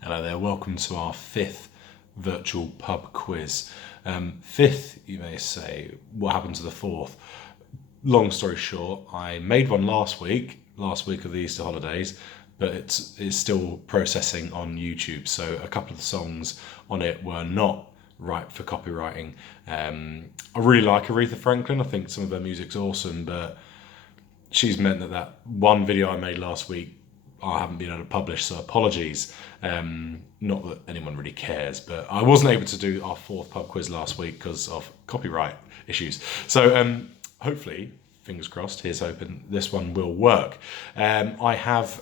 Hello there, welcome to our fifth virtual pub quiz. Fifth, you may say, what happened to the fourth? Long story short, I made one last week of the Easter holidays, but it's still processing on YouTube. So a couple of the songs on it were not right for copywriting. I really like Aretha Franklin, I think some of her music's awesome, but she's meant that one video I made last week I haven't been able to publish, so apologies. Not that anyone really cares, but I wasn't able to do our fourth pub quiz last week because of copyright issues. So hopefully, fingers crossed, here's hoping this one will work. I have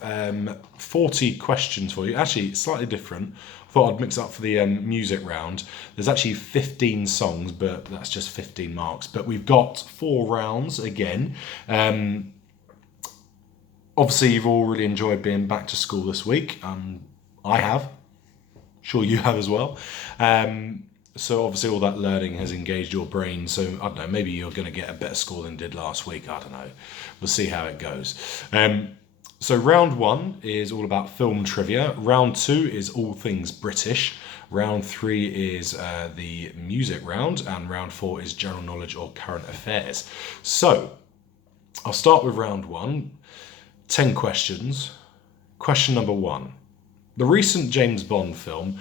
40 questions for you, actually slightly different. I thought I'd mix up for the music round. There's actually 15 songs, but that's just 15 marks. But we've got 4 rounds again. Obviously, you've all really enjoyed being back to school this week. I have. Sure you have as well. So obviously all that learning has engaged your brain. So I don't know, maybe you're going to get a better score than you did last week. I don't know. We'll see how it goes. So round 1 is all about film trivia. Round 2 is all things British. Round 3 is the music round. And round 4 is general knowledge or current affairs. So I'll start with round 1. 10 questions. Question number 1. The recent James Bond film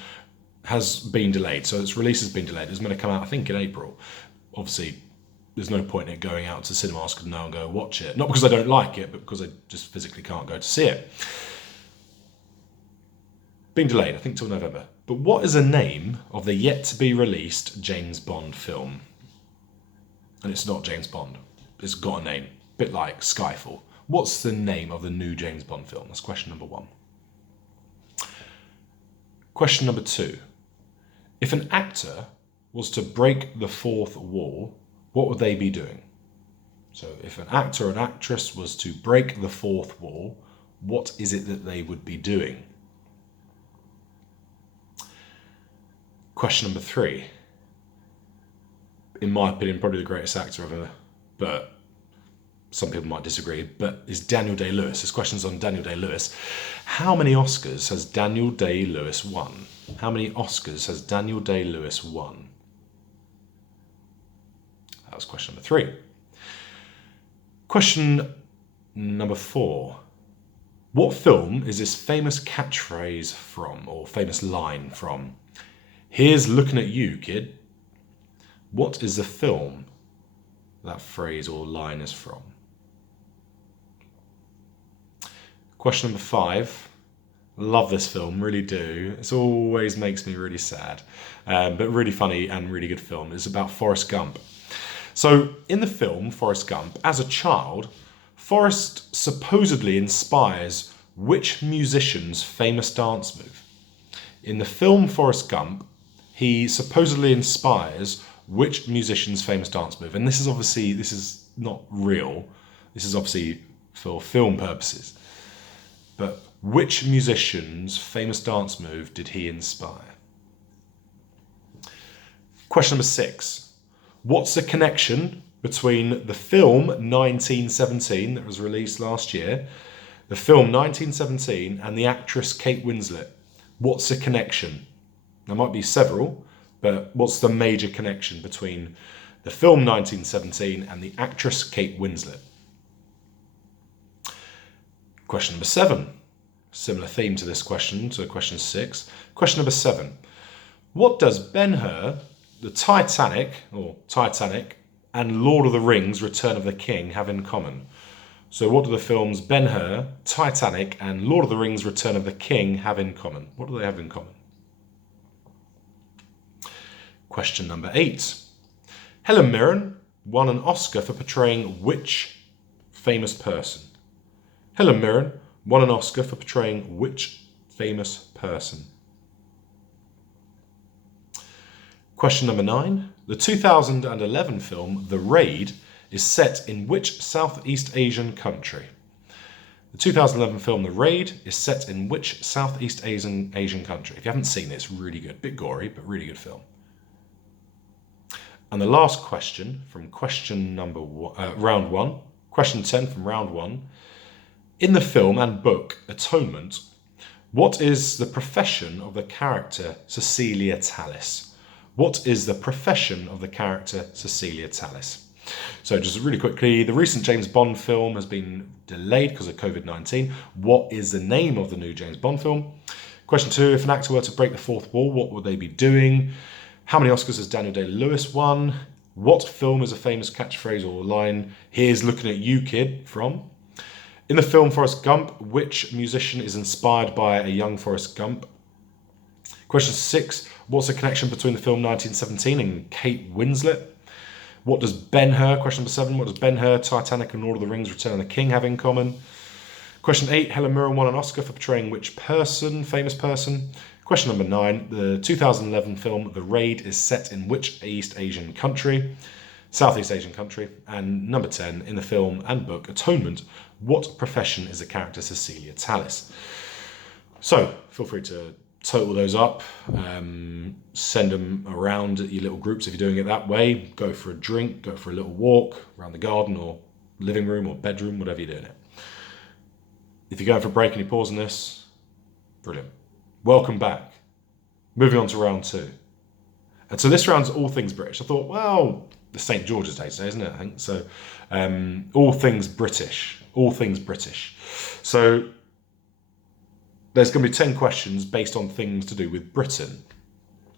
has been delayed, so its release has been delayed. It's meant to come out, I think, in April. Obviously, there's no point in it going out to cinemas because no one go watch it. Not because I don't like it, but because I just physically can't go to see it. Been delayed, I think, till November. But what is the name of the yet-to-be-released James Bond film? And it's not James Bond. It's got a name. Bit like Skyfall. What's the name of the new James Bond film? That's question number 1. Question number 2. If an actor was to break the fourth wall, what would they be doing? So if an actor or an actress was to break the fourth wall, what is it that they would be doing? Question number 3. In my opinion, probably the greatest actor ever, but some people might disagree, but is Daniel Day-Lewis. This question's on Daniel Day-Lewis. How many Oscars has Daniel Day-Lewis won? How many Oscars has Daniel Day-Lewis won? That was question number 3. Question number 4. What film is this famous catchphrase from, or famous line from? Here's looking at you, kid. What is the film that phrase or line is from? Question number 5. Love this film, really do. It always makes me really sad, but really funny and really good film. It's about Forrest Gump. So in the film Forrest Gump, as a child, Forrest supposedly inspires which musician's famous dance move? In the film Forrest Gump, he supposedly inspires which musician's famous dance move? And this is not real. This is obviously for film purposes. But which musician's famous dance move did he inspire? Question number 6. What's the connection between the film 1917 that was released last year, the film 1917, and the actress Kate Winslet? What's the connection? There might be several, but what's the major connection between the film 1917 and the actress Kate Winslet? Question number 7. Similar theme to this question, to question 6. Question number 7. What does Ben-Hur, the Titanic, and Lord of the Rings, Return of the King have in common? So what do the films Ben-Hur, Titanic, and Lord of the Rings, Return of the King have in common? What do they have in common? Question number 8. Helen Mirren won an Oscar for portraying which famous person? Helen Mirren won an Oscar for portraying which famous person? Question number 9. The 2011 film The Raid is set in which Southeast Asian country? The 2011 film The Raid is set in which Southeast Asian country? If you haven't seen it, it's really good. Bit gory, but really good film. And the last question from question number round 1, question 10 from round 1. In the film and book Atonement, What is the profession of the character Cecilia Tallis? What is the profession of the character Cecilia Tallis? So just really quickly, the recent James Bond film has been delayed because of COVID-19. What is the name of the new James Bond film? Question 2, if an actor were to break the fourth wall, what would they be doing? How many Oscars has Daniel Day-Lewis won? What film is a famous catchphrase or line, "Here's looking at you, kid," from? In the film Forrest Gump, which musician is inspired by a young Forrest Gump? Question 6, what's the connection between the film 1917 and Kate Winslet? What does Ben-Hur, question number 7, what does Ben-Hur, Titanic and Lord of the Rings, Return of the King have in common? Question 8, Helen Mirren won an Oscar for portraying which person, famous person? Question number 9, the 2011 film The Raid is set in which Southeast Asian country? And number 10, in the film and book Atonement, what profession is the character Cecilia Tallis? So feel free to total those up, send them around your little groups if you're doing it that way. Go for a drink, go for a little walk around the garden or living room or bedroom, whatever you're doing it. If you're going for a break and you're pausing this, brilliant. Welcome back. Moving on to round 2. And so this round's all things British. I thought, well, it's St. George's Day today, isn't it? I think so. All things British. All things British. So there's going to be 10 questions based on things to do with Britain.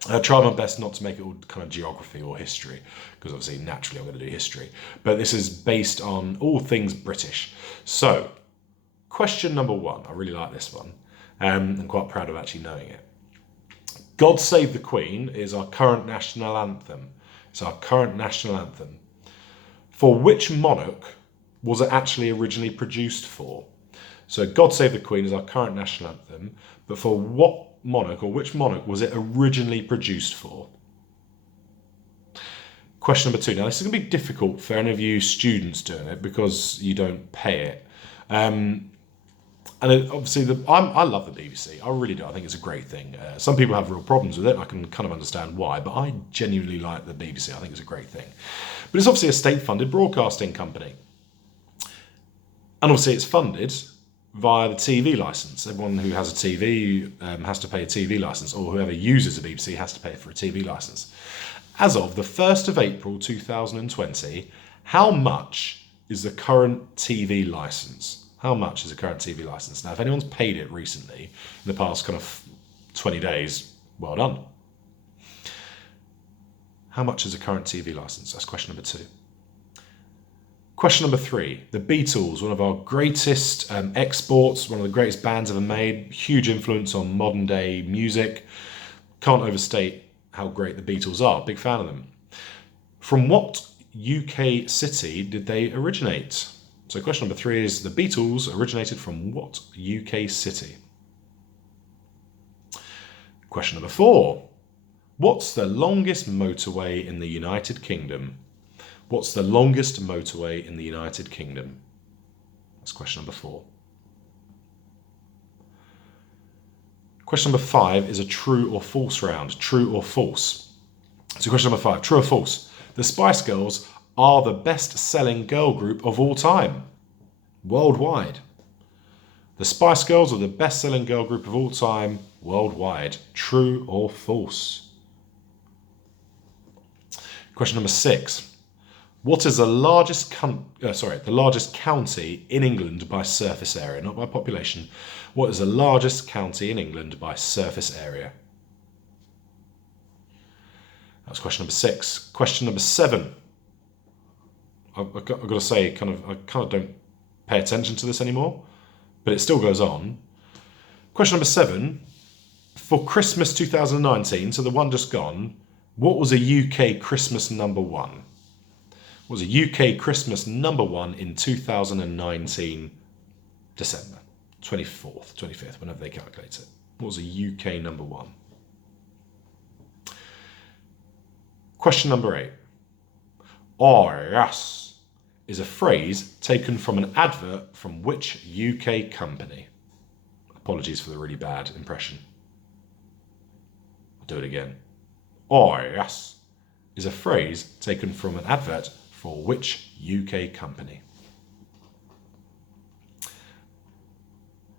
I tried my best not to make it all kind of geography or history, because obviously naturally I'm going to do history. But this is based on all things British. So, question number 1. I really like this one. I'm quite proud of actually knowing it. God Save the Queen is our current national anthem. It's our current national anthem. For which monarch was it actually originally produced for? So God Save the Queen is our current national anthem, but for what monarch or which monarch was it originally produced for? Question number 2. Now this is going to be difficult for any of you students doing it because you don't pay it. And obviously, I love the BBC. I really do. I think it's a great thing. Some people have real problems with it. I can kind of understand why, but I genuinely like the BBC. I think it's a great thing. But it's obviously a state-funded broadcasting company. And obviously it's funded via the TV licence. Everyone who has a TV has to pay a TV licence, or whoever uses the BBC has to pay for a TV licence. As of the 1st of April 2020, how much is the current TV licence? How much is the current TV licence? Now, if anyone's paid it recently, in the past kind of 20 days, well done. How much is the current TV licence? That's question number 2. Question number 3. The Beatles, one of our greatest exports, one of the greatest bands ever made, huge influence on modern day music. Can't overstate how great the Beatles are. Big fan of them. From what UK city did they originate? So question number 3 is, the Beatles originated from what UK city? Question number 4. What's the longest motorway in the United Kingdom? What's the longest motorway in the United Kingdom? That's question number 4. Question number 5 is a true or false round. True or false? So question number 5, true or false? The Spice Girls are the best-selling girl group of all time, worldwide. The Spice Girls are the best-selling girl group of all time, worldwide. True or false? Question number 6. What is the largest county in England by surface area, not by population? What is the largest county in England by surface area? That's question number 6. Question number 7. I've got to say, I kind of don't pay attention to this anymore, but it still goes on. Question number 7. For Christmas 2019, so the one just gone, what was a UK Christmas number 1? What was a UK Christmas number 1 in 2019, December 24th, 25th, whenever they calculate it? What was a UK number 1? Question number 8. Oh, yes, is a phrase taken from an advert from which UK company? Apologies for the really bad impression. I'll do it again. Oh, yes, is a phrase taken from an advert for which UK company?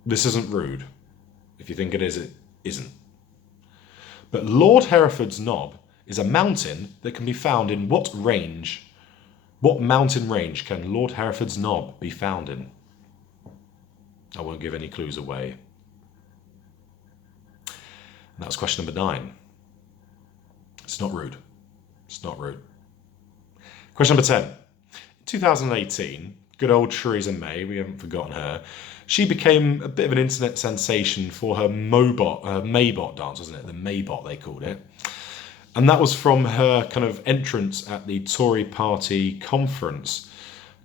This isn't rude. If you think it is, it isn't. But Lord Hereford's Knob is a mountain that can be found in what range? What mountain range can Lord Hereford's Knob be found in? I won't give any clues away. And that was question number 9. It's not rude. It's not rude. Question number 10. In 2018, good old Theresa May, we haven't forgotten her, she became a bit of an internet sensation for her Maybot dance, wasn't it? The Maybot, they called it. And that was from her kind of entrance at the Tory party conference.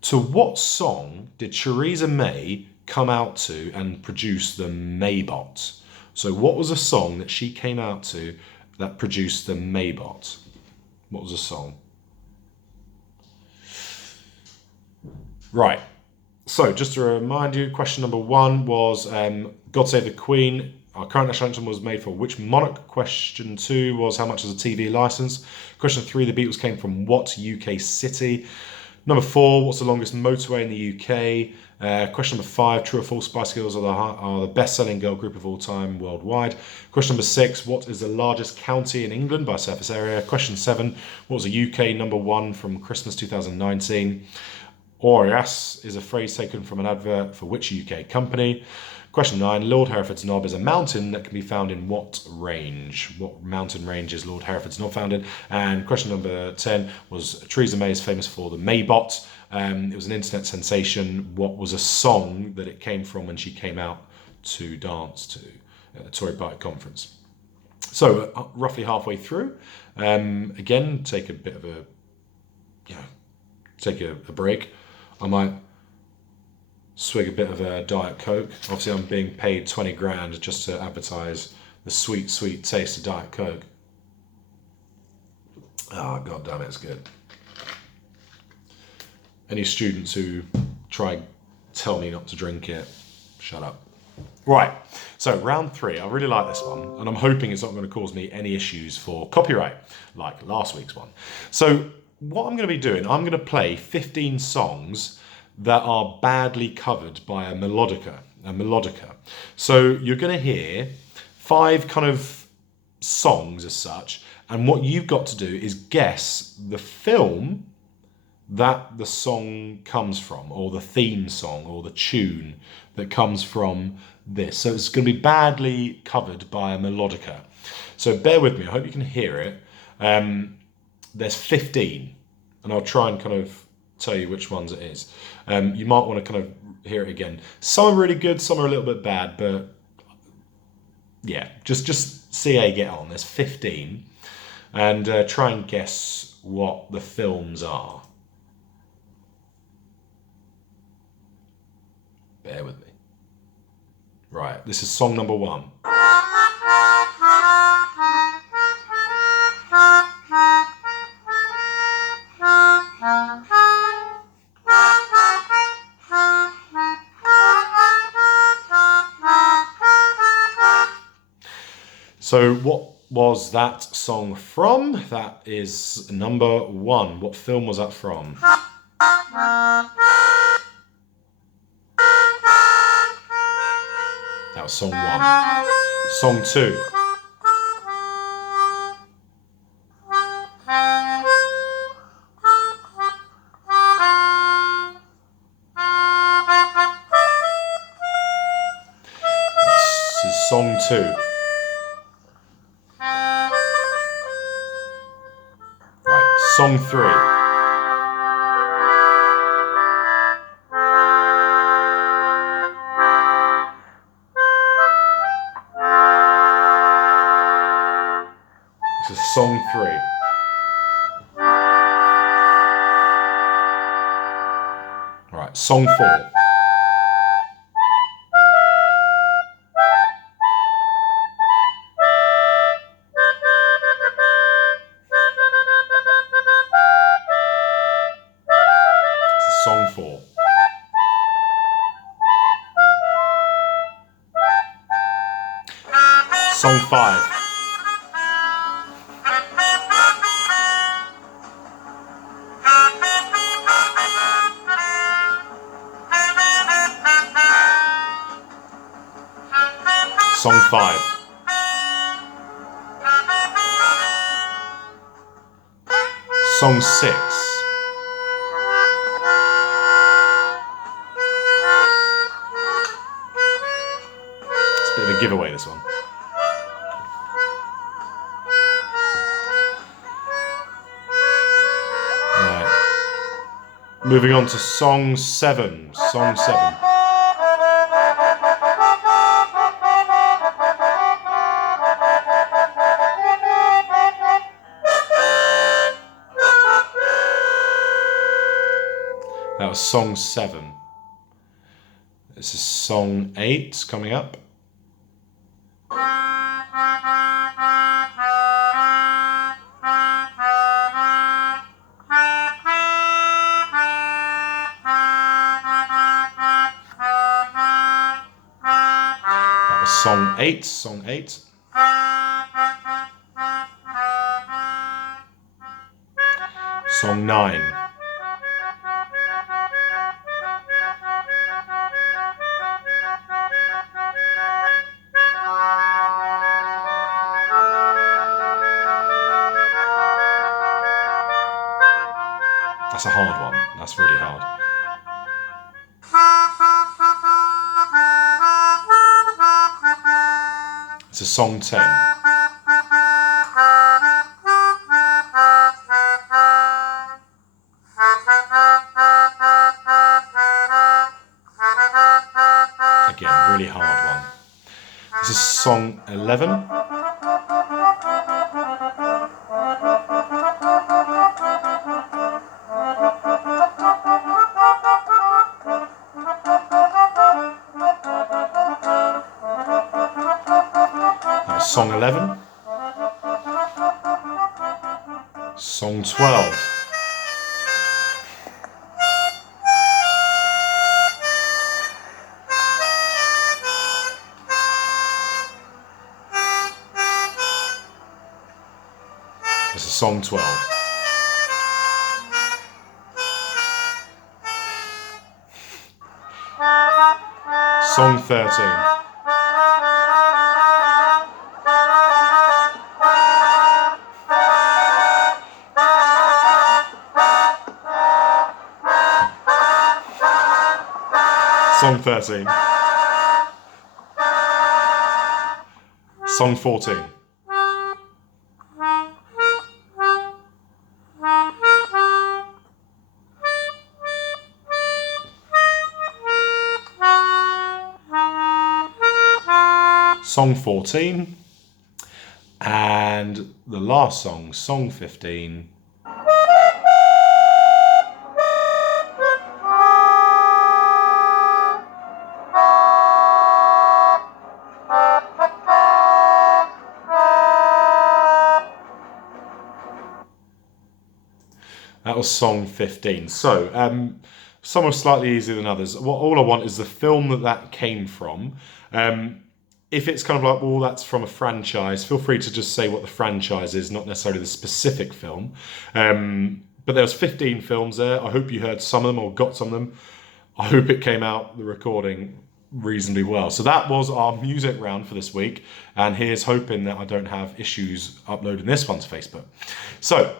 To what song did Theresa May come out to and produce the Maybot? So what was a song that she came out to that produced the Maybot? What was the song? Right. So just to remind you, question number 1 was God Save the Queen. Our current national anthem was made for which monarch? Question 2 was how much is a TV licence? Question 3, the Beatles came from what UK city? Number 4, what's the longest motorway in the UK? Question number 5, true or false, Spice Girls are the best-selling girl group of all time worldwide. Question number 6, what is the largest county in England by surface area? Question 7, what was the UK number 1 from Christmas 2019? Orias is a phrase taken from an advert for which UK company? Question 9, Lord Hereford's Knob is a mountain that can be found in what range? What mountain range is Lord Hereford's Knob found in? And question number 10 was Theresa May is famous for the Maybot. It was an internet sensation. What was a song that it came from when she came out to dance to at the Tory party conference? So roughly halfway through. Again, take a bit of a, take a break. I might swig a bit of a Diet Coke. Obviously, I'm being paid 20 grand just to advertise the sweet, sweet taste of Diet Coke. Ah, oh, God damn it, it's good. Any students who try tell me not to drink it, shut up. Right, so round 3. I really like this one, and I'm hoping it's not going to cause me any issues for copyright, like last week's one. So what I'm going to be doing, I'm going to play 15 songs that are badly covered by a melodica. So you're going to hear 5 kind of songs as such, and what you've got to do is guess the film that the song comes from, or the theme song, or the tune that comes from this. So it's going to be badly covered by a melodica. So bear with me, I hope you can hear it. There's 15, and I'll try and kind of tell you which ones it is. You might want to kind of hear it again. Some are really good, some are a little bit bad, but yeah, just see how you get on. There's 15, and try and guess what the films are. Bear with me. Right, this is song number 1. So what was that song from? That is number 1. What film was that from? That was song 1. Song 2. This is song 2. Right, song 3. This is song 3. Right, song 4. This is song 4. Song 5. Song 5. Song 6. It's a bit of a giveaway, this one. Moving on to song 7. Song 7. That was song 7. This is song 8 coming up. Song 8, song 8. Song 9. That's a hard one. That's really hard. It's a song 10. Again, really hard one. This is song 11. Song 11. Song 12. This is song 12. Song 13. Song 13. Song 14. Song 14. And the last song, song 15. That was song 15. So, some are slightly easier than others. All I want is the film that came from. If it's kind of like, well, that's from a franchise, feel free to just say what the franchise is, not necessarily the specific film. But there was 15 films there. I hope you heard some of them or got some of them. I hope it came out, the recording, reasonably well. So that was our music round for this week. And here's hoping that I don't have issues uploading this one to Facebook. So,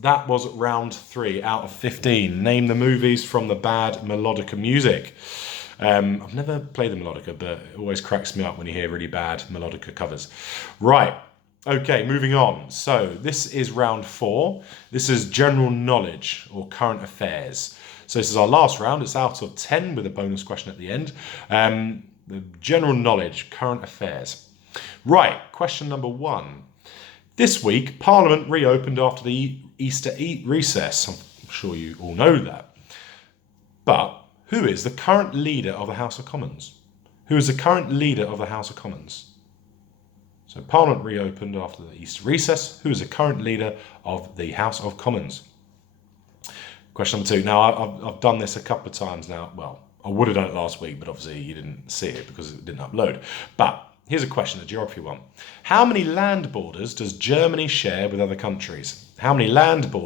that was round 3 out of 15. Name the movies from the bad melodica music. I've never played the melodica, but it always cracks me up when you hear really bad melodica covers. Right, okay, moving on. So this is round 4. This is general knowledge or current affairs. So this is our last round. It's out of 10 with a bonus question at the end. The general knowledge, current affairs. Right, question number 1. This week, Parliament reopened after the Easter recess. I'm sure you all know that. But who is the current leader of the House of Commons? Who is the current leader of the House of Commons? So Parliament reopened after the Easter recess. Who is the current leader of the House of Commons? Question number 2. Now, I've done this a couple of times now. Well, I would have done it last week, but obviously you didn't see it because it didn't upload. But here's a question, a geography one. How many land borders does Germany share with other countries? How many land borders